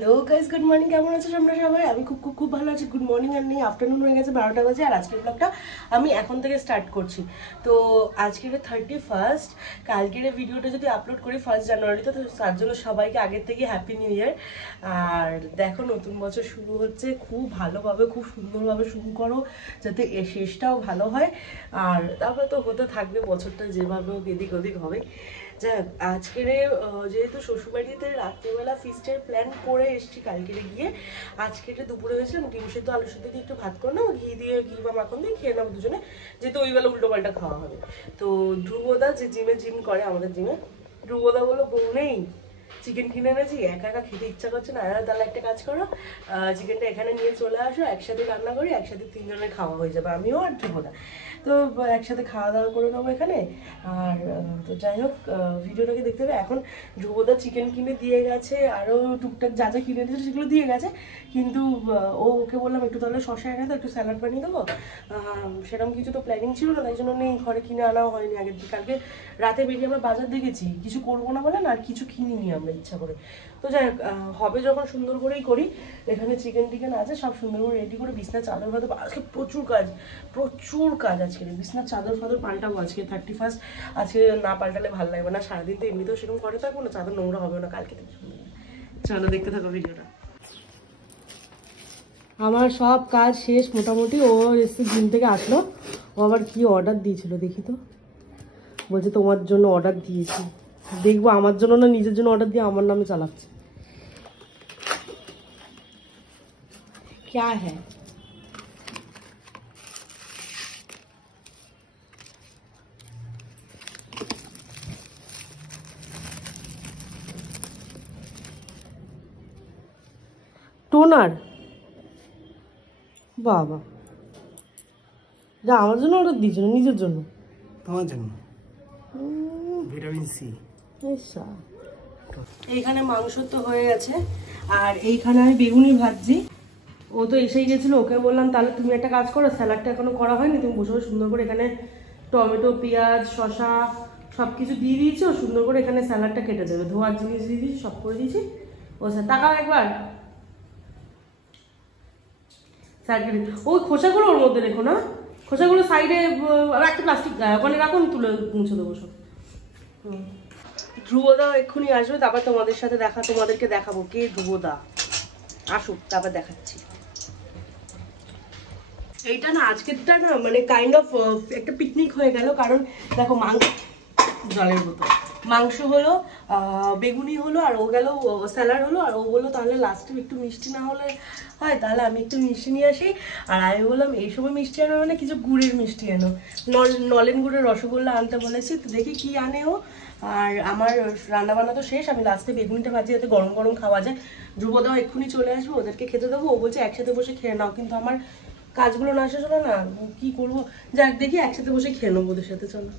Hello guys, good morning. কেমন আছো তোমরা সবাই? আমি খুব খুব খুব ভালো আছি। গুড মর্নিং আর নেই, আফটারনুন হয়ে গেছে, 12টা বাজে। আর আজকের ব্লগটা আমি এখন থেকে স্টার্ট করছি। তো আজকের 31st, কালকের ভিডিওটা যদি আপলোড করি 1 জানুয়ারিতে, তো তার জন্য সবাইকে আগের থেকে হ্যাপি নিউ ইয়ার। আর দেখো, নতুন বছর শুরু হচ্ছে, খুব ভালোভাবে খুব সুন্দরভাবে শুরু করো, যাতে এর শেষটাও ভালো হয়। আর তারপরে তো হতে থাকবে বছরটা যেভাবে হোক এদিক ওদিক হবে। যাক, আজকের যেহেতু শ্বশুরবাড়িতে রাত্রিবেলা ফিস্টের প্ল্যান করে এসেছি কালকেরে গিয়ে, আজকে দুপুরে হয়েছিলাম ডিম সেদ্ধ আলু সেদ্ধ দিয়ে একটু ভাত করে নেবো, ঘি বা মাখন দিয়ে খেয়ে নেবো দুজনে, যেহেতু ওই বেলা উল্টো পাল্টা খাওয়া হবে। তো ধ্রুবদা যে জিম করে আমাদের জিমে, ধ্রুবদা বললো বউ নেই, চিকেন কিনে এনেছি, একা একা খেতে ইচ্ছা করছে না, তাহলে একটা কাজ করো, চিকেনটা এখানে নিয়ে চলে আসো, একসাথে রান্না করি, একসাথে তিনজনের খাওয়া হয়ে যাবে, আমিও আর ধ্রুবদা। তো একসাথে খাওয়া দাওয়া করে নেবো এখানে। আর তো যাই হোক, ভিডিওটাকে দেখতে হবে। এখন ধ্রুবদা চিকেন কিনে দিয়ে গেছে, আরও টুকটাক যা যা কিনে দিয়েছে সেগুলো দিয়ে গেছে, কিন্তু ওকে বললাম একটু তাহলে শশা এনে তো একটু স্যালাড বানিয়ে দেবো। সেরকম কিছু তো প্ল্যানিং ছিল না, তাই জন্য নেই, ঘরে কিনে আনাও হয়নি আগের দিন। কালকে রাতে বেরিয়ে আমরা বাজার দেখেছি, কিছু করবো না বলে না, আর কিছু কিনিনি আমরা ইচ্ছা করে। তো যাই হোক, হবে যখন সুন্দর করেই করি। এখানে চিকেন টিকেন আছে, সব সুন্দর করে রেডি করে বিছনার চাদর ফাদর, আজকে প্রচুর কাজ আজকে, বিছনার চাদর ফাদর পাল্টাবো আজকে 31st। আজকে না পাল্টালে ভালো লাগবে না, সারাদিন তো এমনিতেও সেরকম করে থাকবো না, চাদর নোংরা হবে না কালকে থেকে। চলো দেখতে থাকো ভিডিওটা। আমার সব কাজ শেষ মোটামুটি। ও এসে জিম থেকে আসলো, ও আবার কি অর্ডার দিয়েছিল দেখি তো, বলছে তোমার জন্য অর্ডার দিয়েছি। দেখবো আমার জন্য না নিজের জন্য অর্ডার দিয়ে আমার নামে চালাচ্ছে। क्या है? টোনার, বাবা, যা আমার জন্য অর্ডার দিয়েছিল, নিজের জন্য, তোমার জন্য ভিটামিন সি। এইখানে মাংস তো হয়ে গেছে, আর এইখানে আমি বেগুনি ভাজছি। ও তো এসেই গেছিলো, ওকে বললাম তাহলে তুমি একটা কাজ করো, স্যালাডটা এখনো করা হয়নি, তুমি বসে বসে সুন্দর করে এখানে টমেটো পেঁয়াজ শসা সব কিছু দিয়ে দিয়েছি, ও সুন্দর করে এখানে স্যালাডটা কেটে দেবে, ধোয়ার জিনিস দিয়ে দিয়েছি, সব করে দিয়েছি। ও স্যার তাকাও একবার, স্যার কেটে ওই খোসাগুলো ওর মধ্যে রেখো না, খোসাগুলো সাইডে একটা প্লাস্টিক ওখানে রাখো, আমি তুলে মুছে দেবো সব। ধ্রুবদা এক্ষুনি আসবে, তারপর তোমাদেরকে দেখাবো কে ধ্রুবদা, আসুক তারপর দেখাচ্ছি। এইটা না আজকেরটা না মানে কাইন্ড অফ একটা পিকনিক হয়ে গেল, কারণ দেখো জলের বোতল, মাংস হলো, বেগুনি হলো, আর ও গেল স্যালাড হলো, আর ও বললো তাহলে লাস্টে একটু মিষ্টি না হলে হয়, তাহলে আমি একটু মিষ্টি নিয়ে আসি। আর আমি বললাম এই সময় মিষ্টি আনো মানে কিছু গুড়ের মিষ্টি আনো, নলেন গুড়ের রসগোল্লা আনতে বলেছি, তো দেখি কি আনে ও। আর আমার রান্নাবান্না তো শেষ, আমি লাস্টে বেগুনিটা ভাজি যাতে গরম গরম খাওয়া যায়। ধ্রুবদাও এক্ষুনি চলে আসবে, ওদেরকে খেতে দেবো। ও বলছে একসাথে বসে খেয়ে নাও, কিন্তু আমার কাজগুলো না শেষ হলো না, কি করবো, যাক দেখি একসাথে বসে খেয়ে নেবো ওদের সাথে। চলো।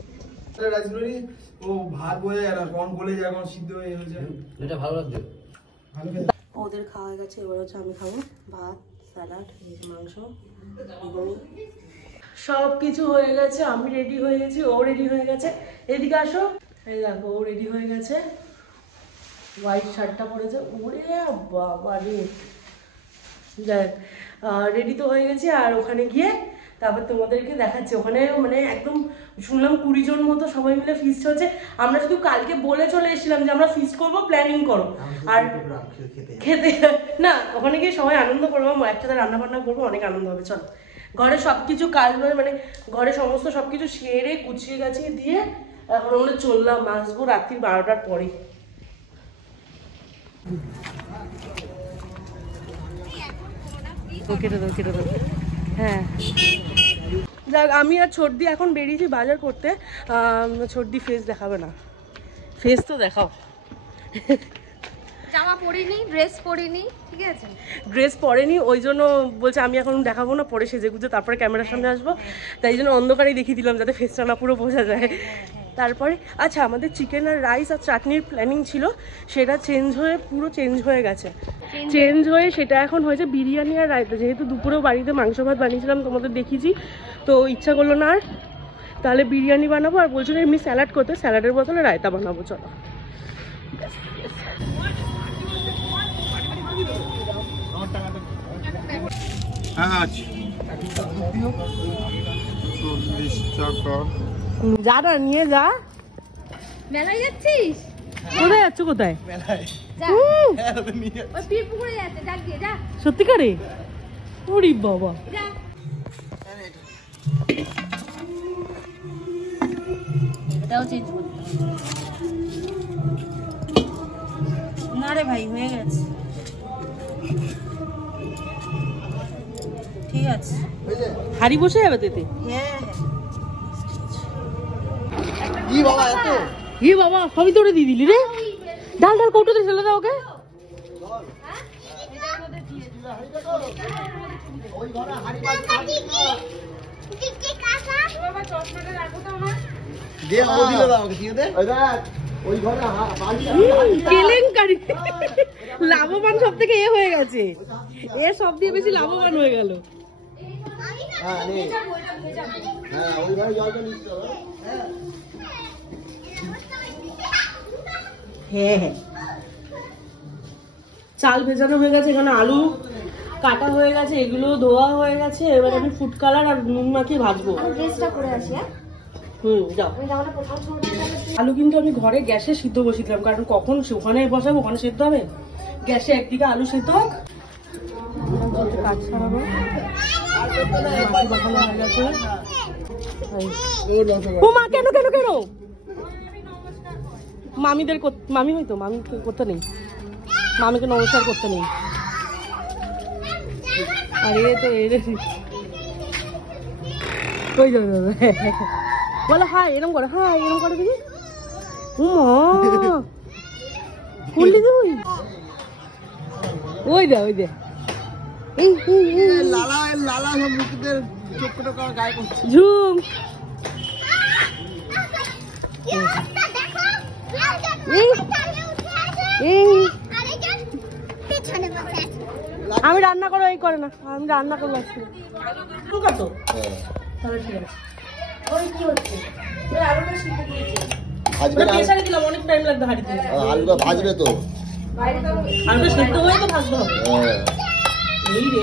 ও ভাত বলে আর কোন গলে যায়, কোন সিদ্ধ হয়ে যায়, এটা ভালো লাগবে। ওদের খাওয়া হয়ে গেছে, এবার হচ্ছে আমি খাবো ভাত, স্যালাড, মাংস, সব কিছু হয়ে গেছে। আমি রেডি হয়ে গেছি, ও রেডি হয়ে গেছে। এদিকে আসো, এই দেখো ও রেডি হয়ে গেছে, হোয়াইট শার্টটা পরেছে, ওরে বাবা রে। যাক, রেডি তো হয়ে গেছি, আর ওখানে গিয়ে তারপর তোমাদেরকে দেখাচ্ছি। ওখানে মানে একদম শুনলাম 20 জন মতো সবাই মিলে ফিস্ট হচ্ছে। আমরা শুধু কালকে বলে চলে এসেছিলাম যে আমরা ফিস্ট করবো, প্ল্যানিং করো, আর খেতে না, ওখানে গিয়ে সবাই আনন্দ করবো, একসাথে রান্না বান্না করবো, অনেক আনন্দ হবে। চলো, ঘরে সবকিছু কাজ মানে ঘরে সমস্ত সবকিছু সেরে গুছিয়ে গাছিয়ে দিয়ে এখন আমরা চললাম, আসবো রাত্রি 12টার পরে। কেটে দাও। হ্যাঁ, যাক, আমি আর ছোটদি এখন বেরিয়েছি বাজার করতে। ছোটদি ফেস দেখাবে না, ফেস তো দেখাও। জামা পরিনি, ড্রেস পরিনি, ঠিক আছে, ড্রেস পরেনি, ওই জন্য বলছে আমি এখন দেখাবো না, পরে সেজে গুজে তারপরে ক্যামেরার সামনে আসবো, তাই জন্য অন্ধকারেই দেখিয়ে দিলাম যাতে ফেসটা না পুরো বোঝা যায়। তারপরে আচ্ছা, আমাদের চিকেন আর রাইস আর চাটনির প্ল্যানিং ছিল, সেটা পুরো চেঞ্জ হয়ে গেছে। সেটা এখন হয়েছে বিরিয়ানি আর রায়তা। যেহেতু দুপুরেও বাড়িতে মাংস ভাত বানিয়েছিলাম, তোমাদের দেখিয়েছি, তো ইচ্ছা করলো না আর, তাহলে বিরিয়ানি বানাবো। আর বলছিল এমনি স্যালাড করতে, স্যালাডের বদলে রায়তা বানাবো। চলো, যা না নিয়ে যা। মেলায় যাচ্ছিস? কোথায় যাচ্ছ? কোথায়? যা। ওই পীর পুকুরে যাচ্ছে, ডাক দিয়ে যা। সত্যিকারে? ওরে বাবা, যা। এটাও চেঞ্জ করতে না রে ভাই, হয়ে গেছে। ঠিক আছে, হাড়ি বসে যাবে তেতে? হ্যাঁ ই বাবা, সবই তোরে দিয়ে দিলি রে। ডাল ডাল কৌটোতে ফেলে দাও ওকে। কেলেঙ্কারি। লাভবান সব থেকে এ হয়ে গেছে, এ সব দিয়ে বেশি লাভবান হয়ে গেল। হ্যাঁ হ্যাঁ, চাল ভেজানো হয়ে গেছে, এখানে আলু কাটা হয়ে গেছে, এগুলো ধোয়া হয়ে গেছে। এবার আমি ফুড কালার আর নুন মাখিয়ে ভাজবো। যাও। আলু কিন্তু আমি ঘরে গ্যাসে সিদ্ধ বসিয়ে দিলাম, কারণ কখন ওখানে বসাবো, ওখানে সেদ্ধ হবে। গ্যাসে একদিকে আলু সেদ্ধ হোক, কাজ ছাড়াবো। ও মা, কেন কেন কেন? মামিদের মামি হয়তো, মামি করতে নেই, মামিকে নমস্কার করতে নেই। আরে তো ওই যাবে বলো হাই, এরকম করে, হাই এরকম করে দেখি। করলি তুই? ওই দে ওই দে, ঝুম। আমি রান্না করো, এই করে না, আমি রান্না করবো আজকে। তাহলে ঠিক আছে। অনেক টাইম লাগবে হাঁড়িতে। আলুটা ভাজবে তো, আলুটা সেদ্ধ হয়ে তো ভাজতে হবে। এই রে,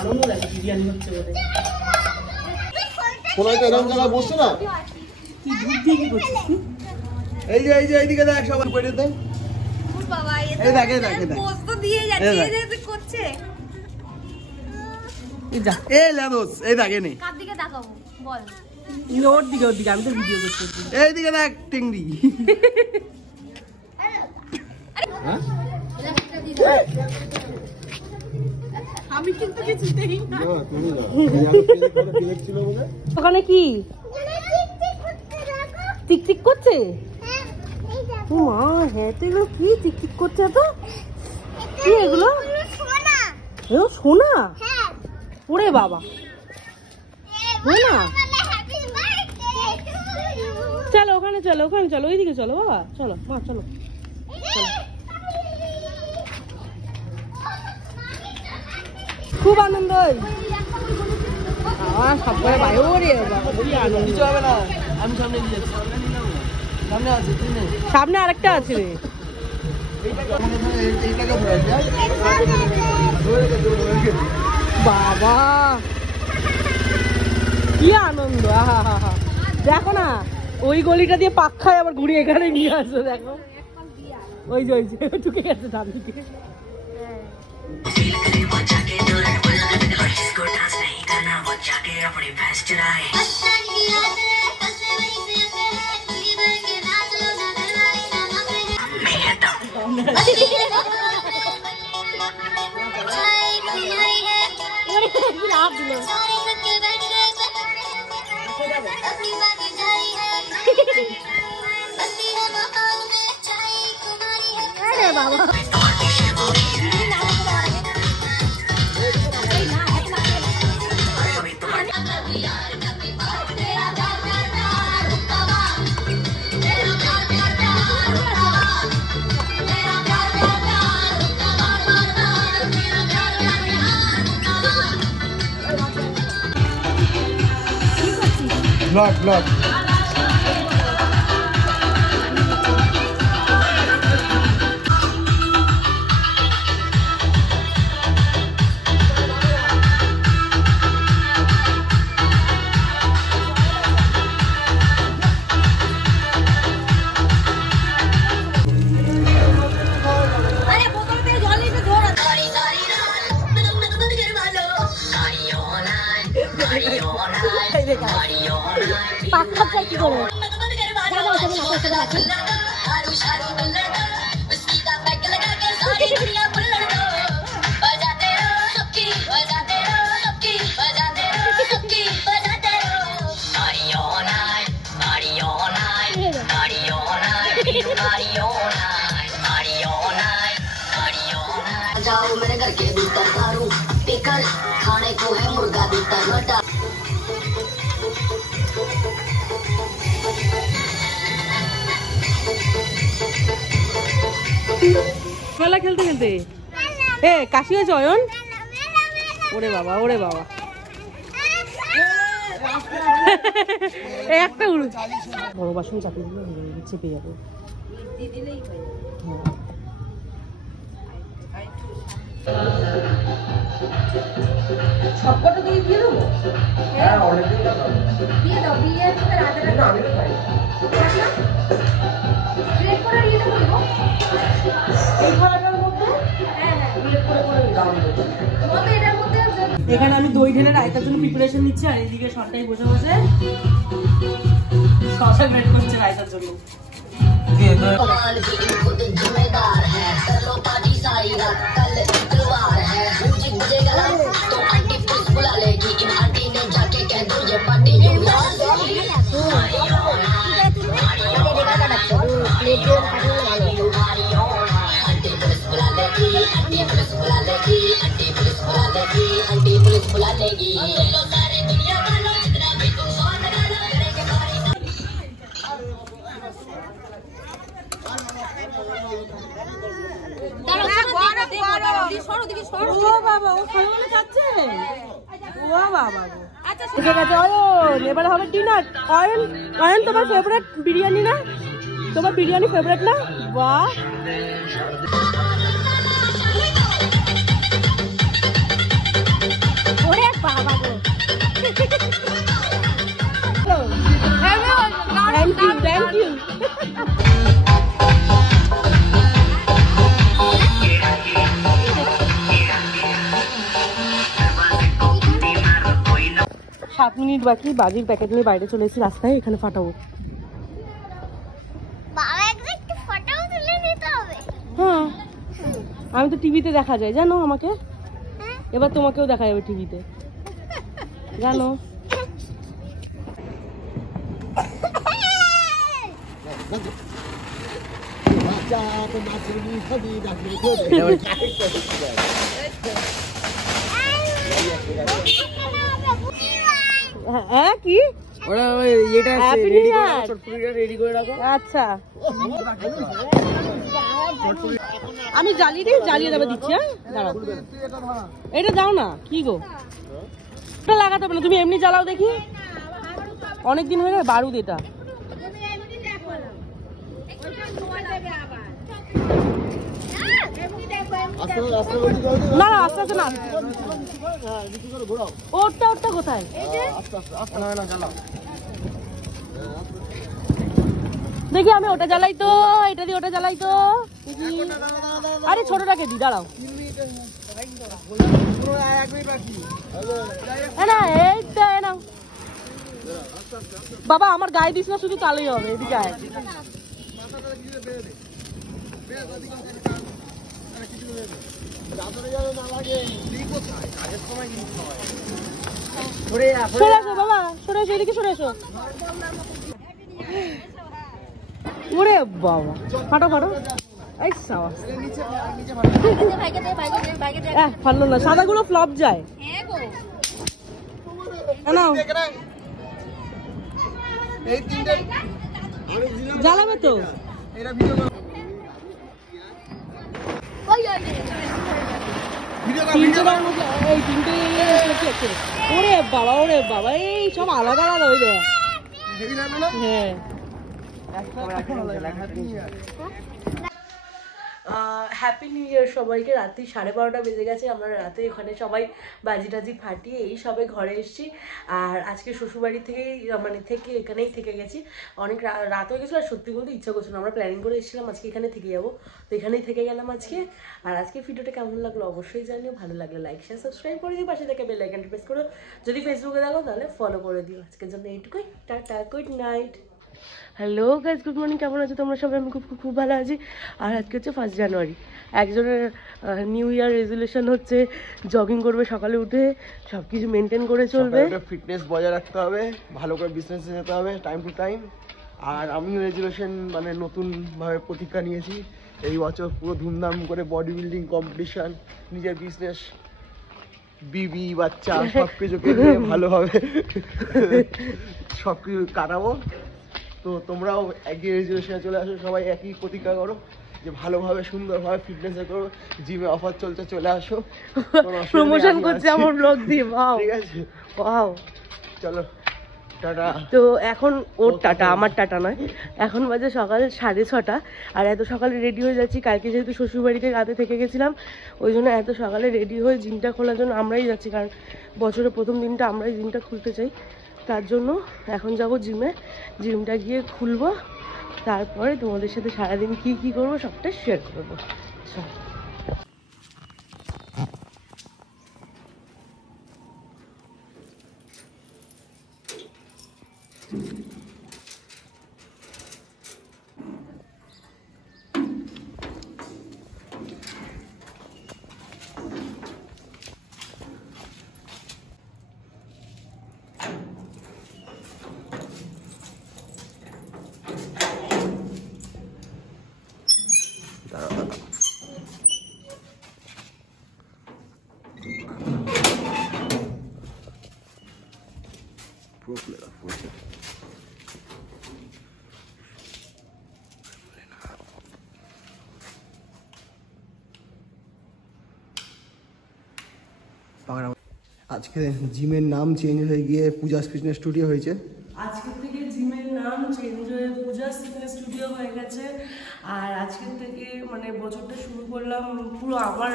আনন্দ লাগে বিরিয়ানি হচ্ছে বলে। কোনো একটা এরকম জায়গায় বসছে না, কি দুধ দিয়ে কি করছিস? এই যে এইদিকে দেখ, সবাই করে দেখ। বাবা, এই দেখ, এই দেখ, এই দেখ। পোস্ত দিয়ে যাচ্ছে, এই করছে। যা, এই লেদোস, এই দেখ, এনে কার দিকে তাকাবো বল? ওর দিকে ওর দিকে, আমি তো ভিডিও করছি। এইদিকে দেখ, টিংরি। আমি কিন্তু কিছু দেই না। ছিল বলে ওখানে কি টিকটিক করছে? ও মা, হ্যাঁ তো এগুলো কি টিকটিক করছে? তো কি এগুলো? এগুলো সোনা? ওরে বাবা, সোনা। চলো ওখানে চলো, ওখানে চলো, ওইদিকে চলো বাবা, চলো মা, চলো চলো। খুব আনন্দ হয় সব করে বাইরে। ওরে বাবা, কি আনন্দ। কিছু হবে না, আমি সামনে দিয়ে যাচ্ছি। সামনে আছে, সামনে আরেকটা আছে রে। বাবা কি আনন্দ, আহা। দেখো না, ওই গলিটা দিয়ে পাক খায়, আবার ঘুরে এখানে নিয়ে আসো। দেখো ওই যে ঢুকে গেছে ডান দিকে। বাবা ব্লগ जाओ मेरे घर के भीतर दारू पीकर खाने को है मुर्गा भीतर मटा খেলা খেলতে খেলতে এ কাশি হয়েছে অয়ন ওরে বাবা ওরে বাবা একটা উড়ু বড় বাসন চাপিয়ে দিলে চেপে যাবো সবকটা দিয়ে দিয়ে দেবো হ্যাঁ অনেকদিন দিয়ে দাও দিয়ে রাজাটা আমি তো খাই ব্রেক করে দিয়ে দেবো এই খাওয়াটার মধ্যে হ্যাঁ হ্যাঁ ব্লেড করে করে দাম দেবো তোমাকে এটার মধ্যে এখানে আমি দই ঢেলে রায়তার জন্য প্রিপারেশন নিচ্ছি আর এইদিকে সরটাই বসে বসে সসে ব্রেড করছে রায়তার জন্য कमाल की खुद जिम्मेदार है कर लो पार्टी सारी रात कल शुक्रवार है म्यूजिक बजेगा ना तो आंटी पुलिस बुला लेगी इन आंटी ने जाके कह दो ये पार्टी आंटी पुलिस बुला लेगी सारी दुनिया का लो जितना भी तुम सॉन्ग लगाना करेंगे भारी এবারে হবে ডিনার অয়ন অয়ন তোমার ফেভারিট বিরিয়ানি না তোমার বিরিয়ানি ফেভারিট না বাহ ওরে বাবা গো থ্যাংক ইউ থ্যাংক ইউ সাত মিনিট বাকি বাজির প্যাকেট নিয়ে বাইরে চলে এসেছি রাস্তায় এখানে ফাটাবো হ্যাঁ আমি তো টিভিতে দেখা যায় জানো আমাকে এবার তোমাকেও দেখা যাবে টিভিতে জানো হ্যাঁ কি ওরা ওই এটা Happy রেডি New করে Year! রাখো চটপটিটা রেডি করে রাখো আচ্ছা আমি জ্বালিয়ে দেবে দিচ্ছি হ্যাঁ দাঁড়াও এটা দাও না কি গো ওটা লাগাতে হবে না তুমি এমনি জ্বালাও দেখি অনেকদিন হয়ে গেছে বারুদ এটা না না আস্তে আস্তে না ওরটা ওরটা কোথায় দেখি আমি ওটা জ্বালাই তো এটা দিয়ে ওটা জ্বালাই তো আরে ছোটটাকে দি দাঁড়াও না এইটা না বাবা আমার গায়ে দিস না শুধু তাহলেই হবে এদিকে আয় সরে আসো বাবা সরে আসো এদিকে সরে আসো ওরে বাবা ফাটো ফাটো এই সাবাস ফাটলো না সাদাগুলো ফ্লপ যায় নাও জ্বালাবে তো ওরে বাবা এই সব আলাদা আলাদা হয়ে যায় হ্যাঁ হ্যাপি নিউ ইয়ার সবাইকে রাত্রি 12:30 বেজে গেছে আমরা রাতে ওখানে সবাই বাজি টাজি ফাটিয়ে এই সবে ঘরে এসেছি আর আজকে শ্বশুরবাড়ি থেকেই মানে এখানেই থেকে গেছি অনেক রাত হয়ে গেছিলো আর সত্যি বলতে ইচ্ছা করছিল আমরা প্ল্যানিং করে এসেছিলাম আজকে এখানে থেকে যাবো তো এখানেই থেকে গেলাম আজকে আর আজকে ভিডিওটা কেমন লাগলো অবশ্যই জানিও ভালো লাগলে লাইক শেয়ার সাবস্ক্রাইব করে দিও পাশে থেকে বেল আইকনটা প্রেস করো যদি ফেসবুকে দেখো তাহলে ফলো করে দিও আজকের জন্য এইটুকুই tata good night hello guys, good morning. কেমন আছো তোমরা সবাই? আমি খুব খুব খুব ভালো আছি। আর আজকে হচ্ছে 1 জানুয়ারি। একজনের নিউ ইয়ার রেজলিউশন হচ্ছে জগিং করবে সকালে উঠে, সব কিছু মেনটেন করে চলবে, ফিটনেস বজায় রাখতে হবে, ভালো করে বিজনেসে যেতে হবে টাইম টু টাইম। আর আমিও রেজলিউশন মানে নতুনভাবে প্রতিজ্ঞা নিয়েছি এই বছর পুরো ধুমধাম করে বডি বিল্ডিং কম্পিটিশন, নিজের বিজনেস, বিবি বাচ্চা সব কিছুকে নিয়ে ভালোভাবে সব কিছু কাটাবো। তো তোমরাও একই রেজলিউশনে চলে আসো, সবাই একই প্রতিজ্ঞা করো যে ভালোভাবে সুন্দরভাবে ফিটনেসে করো। জিমে অফার চলছে, চলে আসো। প্রমোশন করছে আমার ব্লগ দিয়ে। ওয়াও, ঠিক আছে, ওয়াও। চলো টাটা। তো এখন ওর টাটা, আমার টাটা নয়। এখন বাজে সকাল 6:30, আর এত সকালে রেডি হয়ে যাচ্ছি। কালকে যেহেতু শ্বশুরবাড়িতে রাতে থেকে গেছিলাম, ওই জন্য এত সকালে রেডি হয়ে জিমটা খোলার জন্য আমরাই যাচ্ছি, কারণ বছরের প্রথম দিনটা আমরাই জিমটা খুলতে চাই। তার জন্য এখন যাব জিমে, জিমটা গিয়ে খুলবো, তারপরে তোমাদের সাথে সারাদিন কী কী করবো সবটা শেয়ার করবো। আজকে জিমের নাম চেঞ্জ হয়ে গিয়ে পূজাস ফিটনেস স্টুডিও হয়েছে। আজকের থেকে জিমের নাম চেঞ্জ হয়ে পূজাস ফিটনেস স্টুডিও হয়ে গেছে। আর আজকের থেকে মানে বছরটা শুরু করলাম পুরো আমার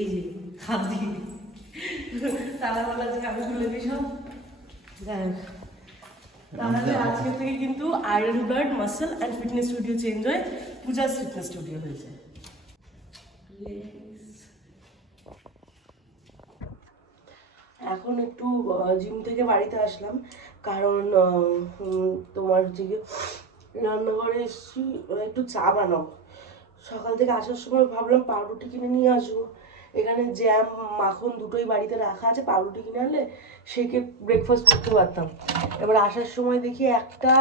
এই যে হাত দিয়ে তালাওয়ালা আজকে আমি খুলে দিই সব। তাহলে আজকের থেকে কিন্তু iron blood muscle and fitness studio change হয়ে পূজাস ফিটনেস স্টুডিও হয়েছে। এখন একটু জিম থেকে বাড়িতে আসলাম, কারণ তোমার হচ্ছে কি রান্নাঘরে এসেছি, একটু চা বানাবো। সকাল থেকে আসার সময় ভাবলাম পাউরুটি কিনে নিয়ে আসবো। এখানে জ্যাম মাখন দুটোই বাড়িতে রাখা আছে, পাউরুটি কিনে আনলে সেকে ব্রেকফাস্ট করতে পারতাম। এবার আসার সময় দেখি একটা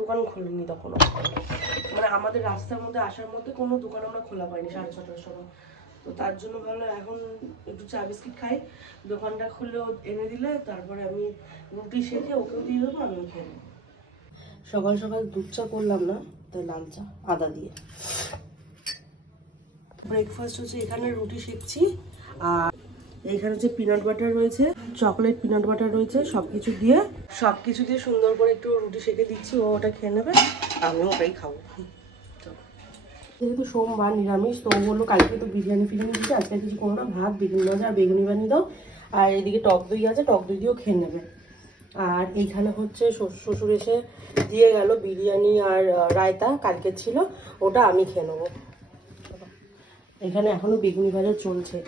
দোকান খোলেনি তখনও, মানে আমাদের রাস্তার মধ্যে আসার মধ্যে কোনো দোকান আমরা খোলা পাইনি 6:30টার সময়। তো তার জন্য ভালো এখন একটু চা বিস্কিট খাই, দোকানটা খুলে এনে দিলে তারপরে আমি রুটি সেঁকে ওকেও দিয়ে দেবো, আমিও খেয়ে নেবো। সকাল সকাল দুধ চা করলাম না, তাই লাল চা আদা দিয়ে। ব্রেকফাস্ট হচ্ছে এখানে রুটি সেঁকছি, আর এইখানে হচ্ছে পিনাট বাটার রয়েছে, চকলেট পিনাট বাটার রয়েছে, সব কিছু দিয়ে সুন্দর করে একটু রুটি সেঁকে দিচ্ছি। ও ওটা খেয়ে নেবে, আমিও ওটাই খাবো। যেহেতু সোমবার নিরামিষ, তো ও বললো কালকে তো বিরিয়ানি দিচ্ছে, আজকে কিছু কোনো না, ভাত বেগুনি ভাজা আর বেগুনি বানিয়ে দাও, আর এদিকে টক দই আছে, টক দই দিয়েও খেয়ে নেবে। আর এইখানে হচ্ছে শ্বশুর এসে দিয়ে গেল বিরিয়ানি আর রায়তা, কালকে ছিল, ওটা আমি খেয়ে নেবো। এখানে এখনো বেগুনি ভাজা চলছে,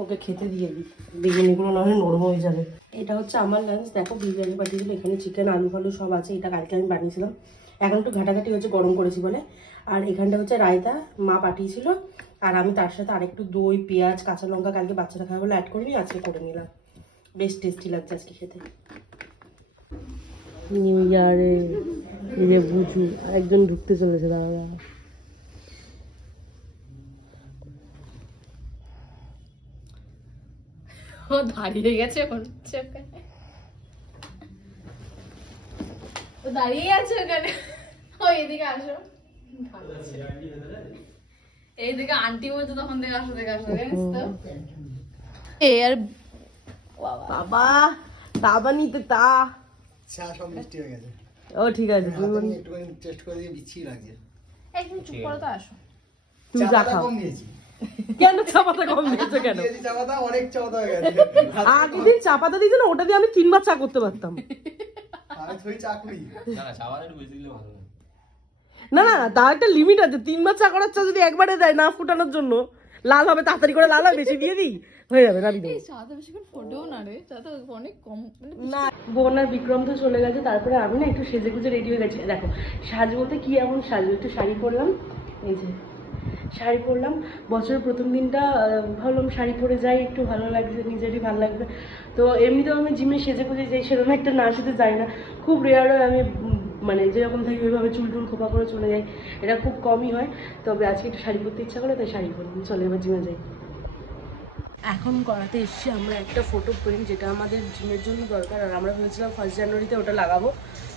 ওকে খেতে দিয়ে দিই, বেগুনিগুলো না হলে নরম হয়ে যাবে। এটা হচ্ছে আমার লাঞ্চ। দেখো বিরিয়ানি পাঠিয়েছিল, এখানে চিকেন আলু ফালু সব আছে, এটা কালকে আমি বানিয়েছিলাম, এখন একটু ঘাটাঘাটি হচ্ছে গরম করেছি বলে। আর এখানটা হচ্ছে রায়তা মা পাঠিয়েছিল, আর আমি তার সাথে আরেকটু দই পেঁয়াজ কাঁচা লঙ্কা কালকে বাচ্চারা খাবে বলে অ্যাড করিনি, আজকে করে নিলাম। বেশ টেস্টি লাগছে আজকে খেতে। নিউ ইয়ারে বুঝু একজন ঢুকতে চলেছে, দাদা ও দাঁড়িয়ে গেছে, ও দাঁড়িয়ে আছে ওখানে। ও এদিকে আসো, এইদিকে আন্টি বলতো তখন থেকে আসো জানিস তো। আর বাবা দাবা নিতে তা চা সব মিষ্টি হয়ে গেছে। ও ঠিক আছে, তুমি একটুখানি টেস্ট করে দিয়ে বিচ্ছিরি লাগছে। একদম চুপ করো তো, আসো। তুমি যা খাও। কেন চা পাতা কম দিয়েছো কেন? চা পাতা অনেক চা পাতা হয়ে গেছে। আগের দিন চা পাতা দিত না, ওটা দিয়ে আমি 3বার চা করতে পারতাম। না না, তার একটা লিমিট আছে, 3বার চা করার চা যদি একবারে দেয় না ফুটানোর জন্য, লাল হবে, তাড়াতাড়ি করে লাল হবে, বেশি দিয়ে দিই, হয়ে যাবে না দিদি। চাটা বেশিক্ষণ ফোটেও না রে, চাটা অনেক কম। না বোন আর বিক্রম তো চলে গেছে, তারপরে আমি না একটু সেজে গুজে রেডি হয়ে গেছি। দেখো সাজবোতে কি এমন সাজবো, একটু শাড়ি পরলাম, এই যে শাড়ি পরলাম। বছরের প্রথম দিনটা ভাবলাম শাড়ি পরে যাই, একটু ভালো লাগছে, নিজেরই ভালো লাগবে। তো এমনিতেও আমি জিমে সেজে গুজে যাই, সেরকম একটা না সেজে যাই না, খুব রেয়ার হয়। আমি মানে যেরকম থাকি ওইভাবে চুল টুল খোপা করে চলে যাই, এটা খুব কমই হয়। তবে আজকে একটু শাড়ি পরতে ইচ্ছা করে তাই শাড়ি পরি, চলে এবার জিমে যাই। এখন করাতে এসছি আমরা একটা ফটো প্রিন্ট, যেটা আমাদের জিমের জন্য দরকার। আর আমরা ভেবেছিলাম 1 জানুয়ারিতে ওটা লাগাবো।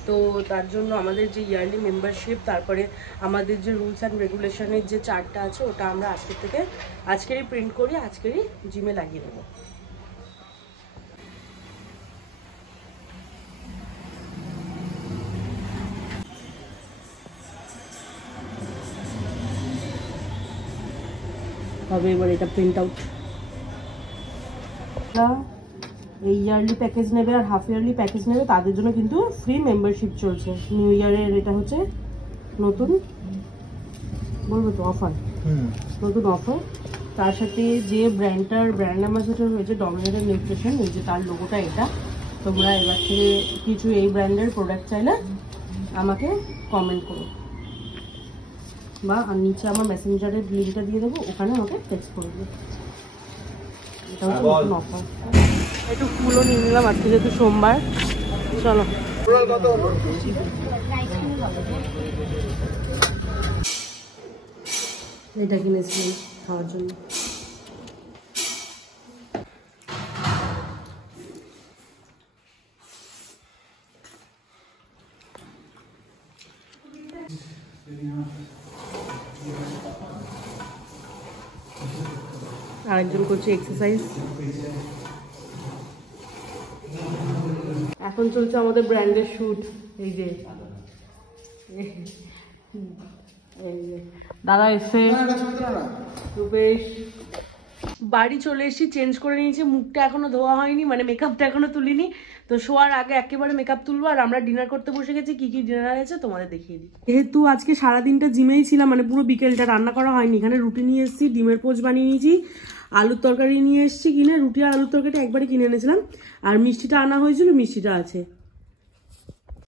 তো তার জন্য আমাদের যে ইয়ারলি মেম্বারশিপ, তারপরে আমাদের যে রুলস অ্যান্ড রেগুলেশনের যে চার্টটা আছে, ওটা আমরা আজকেরই প্রিন্ট করি, আজকেরই জিমে লাগিয়ে দেবো। হবে এবার এটা প্রিন্ট আউট। এই ইয়ারলি প্যাকেজ নেবে আর হাফ ইয়ারলি প্যাকেজ নেবে, তাদের জন্য কিন্তু ফ্রি মেম্বারশিপ চলছে নিউ ইয়ারের। এটা হচ্ছে নতুন, বলবো তো অফার, নতুন অফার। তার সাথে যে ব্র্যান্ড অ্যাম্বাসেডর হয়েছে ডমিনেটর নিউট্রিশন, এই যে তার লোগোটা এটা। তোমরা এবার থেকে কিছু এই ব্র্যান্ডের প্রোডাক্ট চাইলে আমাকে কমেন্ট করো, বা নিচে আমার মেসেঞ্জারের লিঙ্কটা দিয়ে দেবো, ওখানে আমাকে টেক্সট করে দেবো। এটা হচ্ছে নতুন অফার। একটু ফুলও নিয়ে নিলাম আজকে যেহেতু সোমবার। চলো এটা কিনেছিলাম খাওয়ার জন্য। আরেকজন করছে এক্সারসাইজ। এখন চলছে আমাদের ব্র্যান্ডের শুট। এই যে দাদা এসে রূপেশ। বাড়ি চলে এসেছি, চেঞ্জ করে নিয়েছি, মুখটা এখনো ধোয়া হয়নি, মানে মেকআপটা এখনো তুলিনি। তো শোয়ার আগে একেবারে মেকআপ তুলবো। আর আমরা ডিনার করতে বসে গেছি, কি কি ডিনার আছে তোমাদের দেখিয়ে দিই। যেহেতু আজকে সারাদিনটা জিমেই ছিলাম, মানে পুরো বিকেলটা রান্না করা হয়নি। এখানে রুটি নিয়ে এসেছি, ডিমের পোচ বানিয়ে নিয়েছি, আলুর তরকারি নিয়ে এসেছি কিনে, রুটি আর আলুর তরকারিটা একবারে কিনে এনেছিলাম। আর মিষ্টিটা আনা হয়েছিল, মিষ্টিটা আছে।